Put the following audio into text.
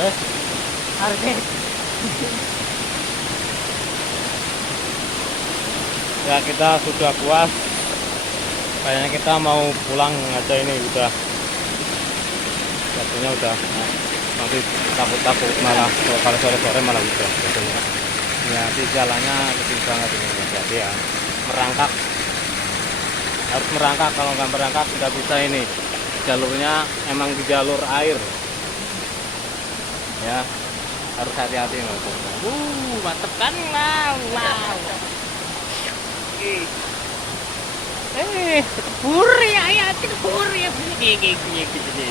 Wes, Harga. ya kita sudah puas. Kayaknya kita mau pulang aja ini udah. Waktunya udah. Nanti takut-takut malah kalau sore-sore malah udah. Biasanya. Ya, di jalannya kecil banget ini. Jadi ya merangkak. Harus merangkak, kalau nggak merangkak nggak bisa ini. Jalurnya emang di jalur air. Ya, harus hati-hati mas. Mantep kan? Wow, wow. Kebur ya, ya kebur ya. Gini, gini, gini.